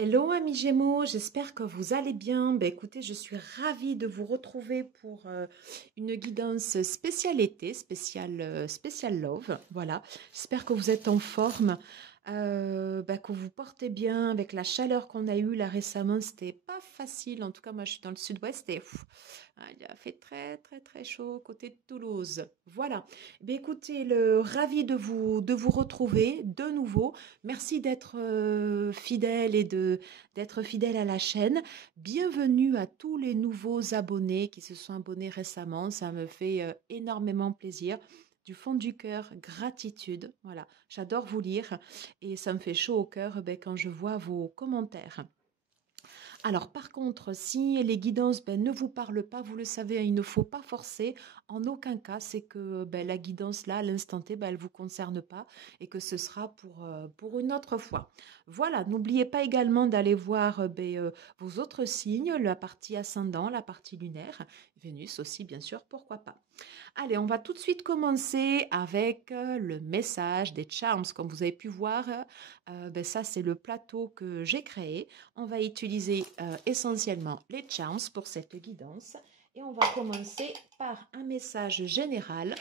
Hello amis Gémeaux, j'espère que vous allez bien. Écoutez, je suis ravie de vous retrouver pour une guidance spéciale été, spéciale love. Voilà, j'espère que vous êtes en forme, que vous portez bien avec la chaleur qu'on a eue là récemment. C'était pas facile, en tout cas moi je suis dans le sud-ouest et il a fait très très très chaud côté de Toulouse. Voilà, écoutez, ravi de vous retrouver de nouveau. Merci d'être fidèle et d'être fidèle à la chaîne. Bienvenue à tous les nouveaux abonnés qui se sont abonnés récemment. Ça me fait énormément plaisir. Du fond du cœur, gratitude. Voilà, j'adore vous lire et ça me fait chaud au cœur quand je vois vos commentaires. Alors par contre, si les guidances ne vous parlent pas, vous le savez, il ne faut pas forcer. En aucun cas, c'est que la guidance là, à l'instant T, elle ne vous concerne pas et que ce sera pour une autre fois. Voilà, n'oubliez pas également d'aller voir vos autres signes, la partie ascendant, la partie lunaire, Vénus aussi bien sûr, pourquoi pas. Allez, on va tout de suite commencer avec le message des charms. Comme vous avez pu voir, ça c'est le plateau que j'ai créé. On va utiliser essentiellement les charms pour cette guidance. Et on va commencer par un message général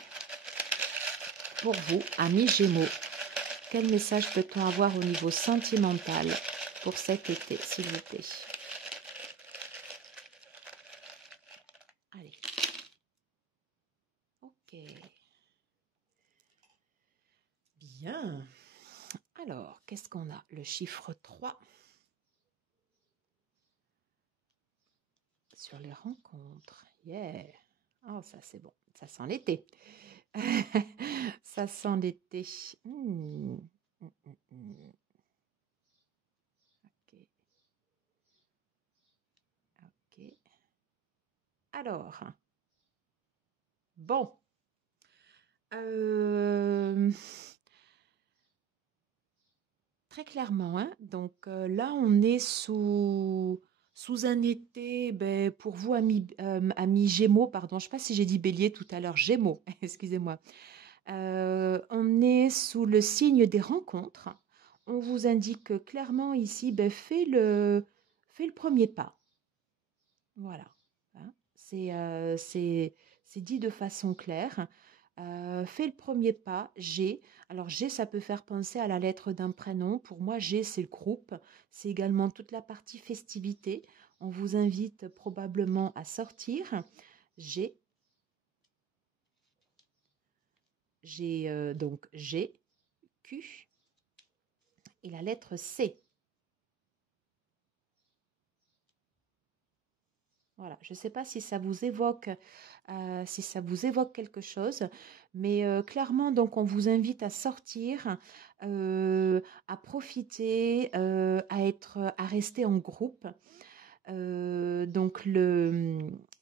pour vous, amis Gémeaux. Quel message peut-on avoir au niveau sentimental pour cet été, s'il vous plaît? Allez. Ok. Bien. Alors, qu'est-ce qu'on a? Le chiffre 3. Sur les rencontres. Yeah. Oh, ça c'est bon. Ça sent l'été. Ça sent l'été. Ok. Ok. Alors. Bon. Très clairement, hein. Donc là, on est sous un été, pour vous, amis Gémeaux, pardon, je ne sais pas si j'ai dit Bélier tout à l'heure, Gémeaux, excusez-moi. On est sous le signe des rencontres. On vous indique clairement ici, fais le premier pas. Voilà. Hein. C'est dit de façon claire. Fais le premier pas, G. Alors G, ça peut faire penser à la lettre d'un prénom. Pour moi, G, c'est le groupe. C'est également toute la partie festivité. On vous invite probablement à sortir. G. Donc G, Q et la lettre C. Voilà, je ne sais pas si ça vous évoque, quelque chose, mais clairement, donc on vous invite à sortir, à profiter, à rester en groupe. Donc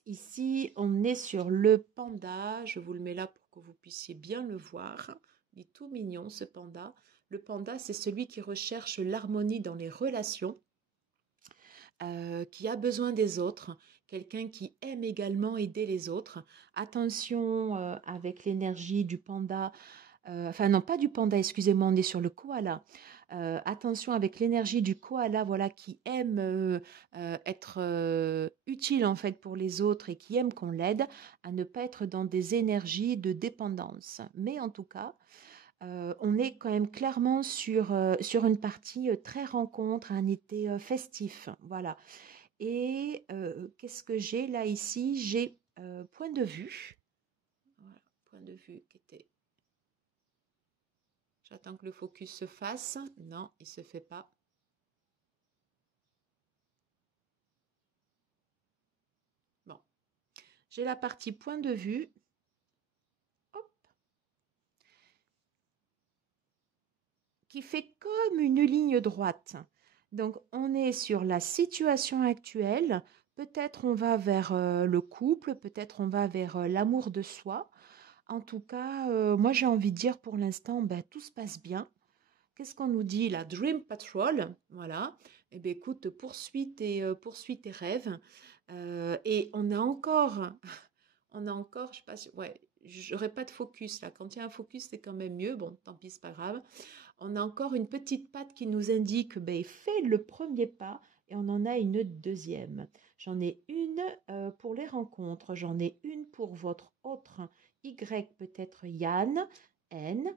ici, on est sur le panda. Je vous le mets là pour que vous puissiez bien le voir. Il est tout mignon ce panda. Le panda, c'est celui qui recherche l'harmonie dans les relations. Qui a besoin des autres, quelqu'un qui aime également aider les autres. Attention avec l'énergie du panda, enfin non pas du panda, excusez-moi, on est sur le koala. Attention avec l'énergie du koala, voilà, qui aime être utile en fait pour les autres et qui aime qu'on l'aide, à ne pas être dans des énergies de dépendance. Mais en tout cas, on est quand même clairement sur une partie très rencontre, un été festif. Voilà. Et qu'est-ce que j'ai là ici? J'ai point de vue. Voilà, point de vue qui était. J'attends que le focus se fasse. Non, il ne se fait pas. Bon. J'ai la partie point de vue. Hop. Qui fait comme une ligne droite. Donc, on est sur la situation actuelle. Peut-être on va vers le couple, peut-être on va vers l'amour de soi. En tout cas, moi j'ai envie de dire pour l'instant, tout se passe bien. Qu'est-ce qu'on nous dit là? Dream Patrol, voilà. Eh bien écoute, poursuis tes rêves. Et on a encore, je sais pas, ouais, j'aurais pas de focus là. Quand il y a un focus, c'est quand même mieux. Bon, tant pis, c'est pas grave. On a encore une petite patte qui nous indique, ben, fais le premier pas et on en a une deuxième. J'en ai une pour les rencontres, j'en ai une pour votre autre Y, peut-être Yann, N.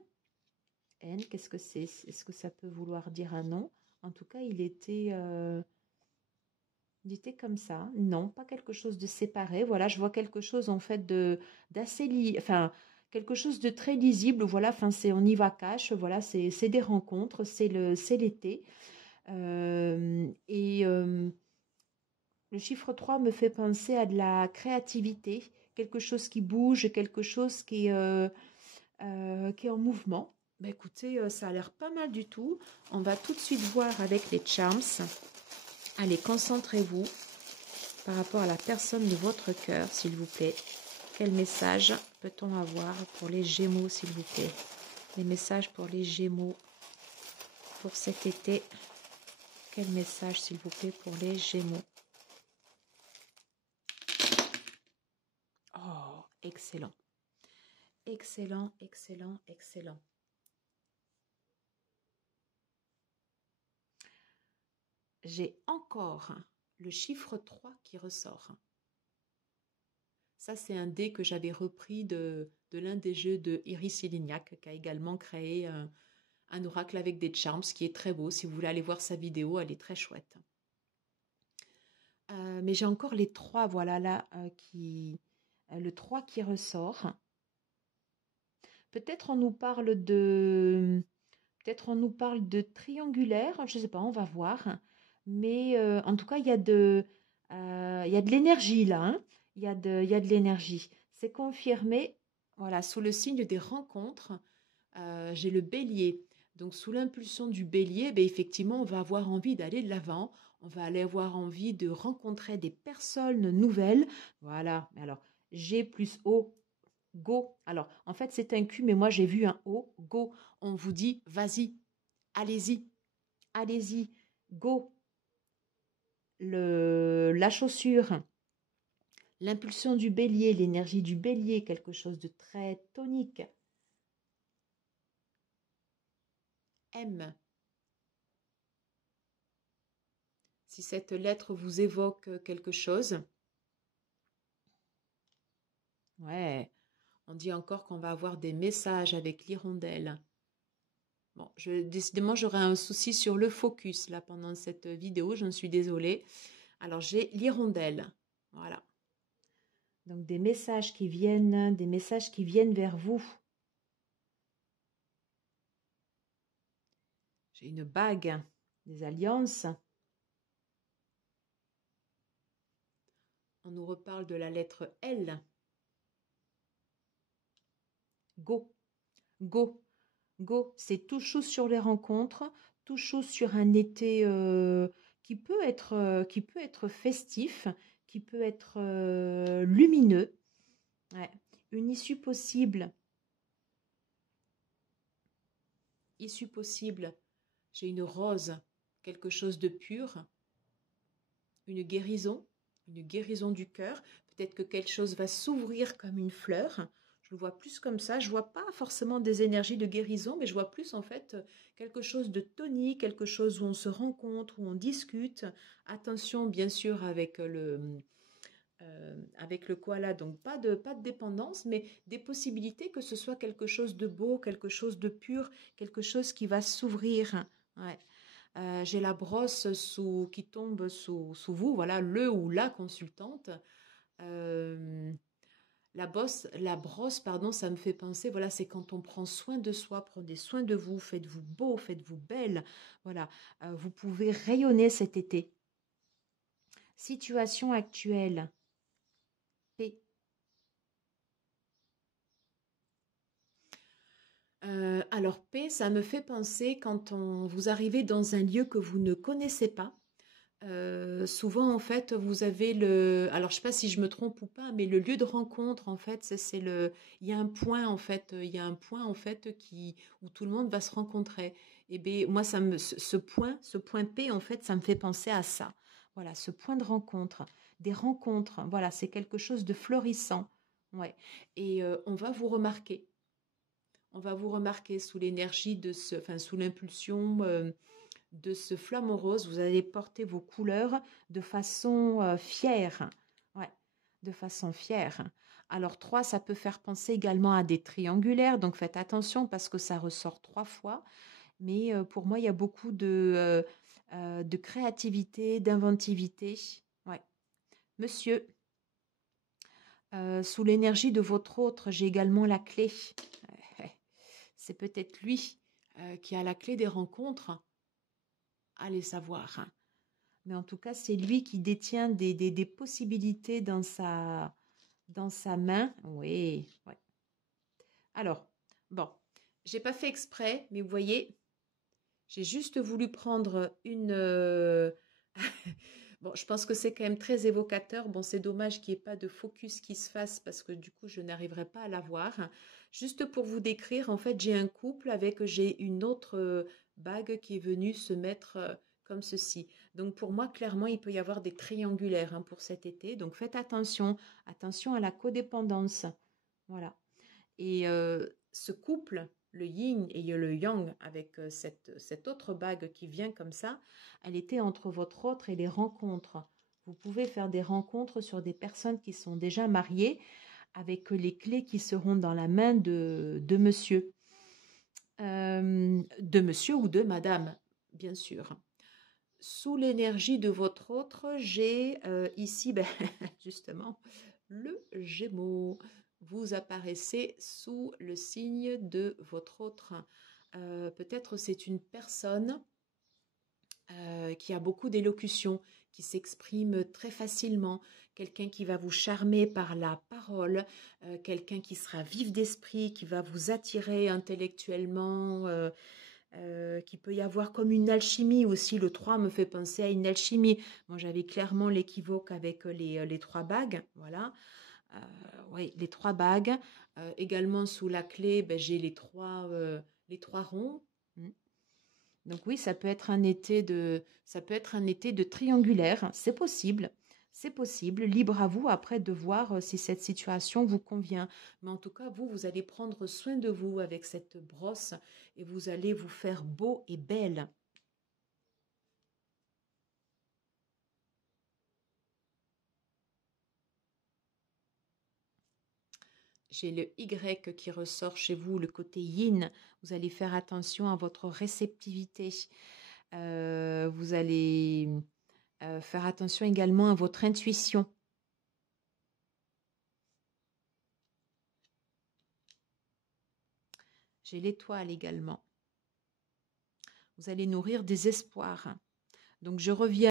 N, qu'est-ce que c'est? Est-ce que ça peut vouloir dire un nom? En tout cas, il était comme ça. Non, pas quelque chose de séparé. Voilà, je vois quelque chose en fait de d'assez enfin quelque chose de très lisible. Voilà, enfin c'est on y va cash. Voilà, c'est des rencontres, c'est l'été. Et le chiffre 3 me fait penser à de la créativité, quelque chose qui bouge, quelque chose qui est en mouvement. Bah, écoutez, ça a l'air pas mal du tout. On va tout de suite voir avec les charms. Allez, concentrez-vous par rapport à la personne de votre cœur, s'il vous plaît. Quel message peut-on avoir pour les Gémeaux, s'il vous plaît? Les messages pour les Gémeaux pour cet été. Quel message, s'il vous plaît, pour les Gémeaux? Oh, excellent. Excellent, excellent, excellent. J'ai encore le chiffre 3 qui ressort. Ça, c'est un dé que j'avais repris de l'un des jeux de Iris Lignac, qui a également créé un oracle avec des charms, qui est très beau. Si vous voulez aller voir sa vidéo, elle est très chouette. Mais j'ai encore les 3, voilà, là, le 3 qui ressort. Peut-être on nous parle de... Peut-être on nous parle de triangulaire, je ne sais pas, on va voir. Mais en tout cas, il y a de l'énergie là. Hein. Il y a de l'énergie. C'est confirmé. Voilà, sous le signe des rencontres, j'ai le bélier. Donc, sous l'impulsion du bélier, ben, effectivement, on va avoir envie d'aller de l'avant. On va aller avoir envie de rencontrer des personnes nouvelles. Voilà. Alors, G plus O, go. Alors, en fait, c'est un Q, mais moi, j'ai vu un O, go. On vous dit, vas-y, allez-y, allez-y, go. La chaussure, l'impulsion du bélier, l'énergie du bélier, quelque chose de très tonique. M. Si cette lettre vous évoque quelque chose, ouais, on dit encore qu'on va avoir des messages avec l'hirondelle. Bon, décidément, j'aurai un souci sur le focus là pendant cette vidéo, j'en suis désolée. Alors, j'ai l'hirondelle, voilà. Donc, des messages qui viennent vers vous. J'ai une bague, des alliances. On nous reparle de la lettre L. Go, go, go. C'est tout chaud sur les rencontres, tout chaud sur un été qui peut être festif, qui peut être lumineux. Ouais. Une issue possible. Issue possible. J'ai une rose, quelque chose de pur, une guérison du cœur. Peut-être que quelque chose va s'ouvrir comme une fleur. Je le vois plus comme ça. Je vois pas forcément des énergies de guérison, mais je vois plus en fait quelque chose de tonique, quelque chose où on se rencontre, où on discute. Attention, bien sûr, avec le koala, donc pas de dépendance, mais des possibilités que ce soit quelque chose de beau, quelque chose de pur, quelque chose qui va s'ouvrir. Ouais. J'ai la brosse qui tombe sous vous, voilà, le ou la consultante. La brosse, pardon, ça me fait penser, voilà, c'est quand on prend soin de soi, prenez soin de vous, faites-vous beau, faites-vous belle, voilà, vous pouvez rayonner cet été. Situation actuelle, P. Alors P, ça me fait penser quand vous arrivez dans un lieu que vous ne connaissez pas. Souvent en fait vous avez alors je sais pas si je me trompe ou pas, mais le lieu de rencontre en fait il y a un point en fait, où tout le monde va se rencontrer. Et ben moi ce point P en fait ça me fait penser à ça. Voilà, ce point de rencontre, des rencontres. Voilà, c'est quelque chose de florissant. Ouais. Et on va vous remarquer. On va vous remarquer sous l'énergie de ce, enfin sous l'impulsion de ce flamant rose. Vous allez porter vos couleurs de façon fière. Ouais, de façon fière. Alors 3, ça peut faire penser également à des triangulaires. Donc faites attention parce que ça ressort 3 fois. Mais pour moi, il y a beaucoup de créativité, d'inventivité. Ouais. Monsieur, sous l'énergie de votre autre, j'ai également la clé. C'est peut-être lui qui a la clé des rencontres. Allez savoir. Mais en tout cas, c'est lui qui détient des possibilités dans sa main. Oui, ouais. Alors, bon, j'ai pas fait exprès, mais vous voyez, j'ai juste voulu prendre une... Bon, je pense que c'est quand même très évocateur. Bon, c'est dommage qu'il n'y ait pas de focus qui se fasse parce que du coup, je n'arriverai pas à la voir. Juste pour vous décrire, en fait, j'ai un couple avec, j'ai une autre bague qui est venue se mettre comme ceci. Donc, pour moi, clairement, il peut y avoir des triangulaires hein, pour cet été. Donc, faites attention. Attention à la codépendance. Voilà. Et ce couple, le yin et le yang, avec cette autre bague qui vient comme ça, elle était entre votre autre et les rencontres. Vous pouvez faire des rencontres sur des personnes qui sont déjà mariées avec les clés qui seront dans la main de monsieur. De monsieur ou de madame, bien sûr. Sous l'énergie de votre autre, j'ai ici, ben, justement, le Gémeaux. Vous apparaissez sous le signe de votre autre. Peut-être c'est une personne qui a beaucoup d'élocution, qui s'exprime très facilement, quelqu'un qui va vous charmer par la parole, quelqu'un qui sera vif d'esprit, qui va vous attirer intellectuellement, qui peut y avoir comme une alchimie aussi. Le 3 me fait penser à une alchimie. Moi, j'avais clairement l'équivoque avec les 3 bagues. Voilà. Oui, les 3 bagues. Également, sous la clé, ben, j'ai les trois ronds. Donc oui, ça peut être un été de triangulaire. C'est possible. C'est possible, libre à vous après de voir si cette situation vous convient. Mais en tout cas, vous allez prendre soin de vous avec cette brosse et vous allez vous faire beau et belle. J'ai le Y qui ressort chez vous, le côté yin. Vous allez faire attention à votre réceptivité. Vous allez faire attention également à votre intuition. J'ai l'étoile également. Vous allez nourrir des espoirs. Donc je reviens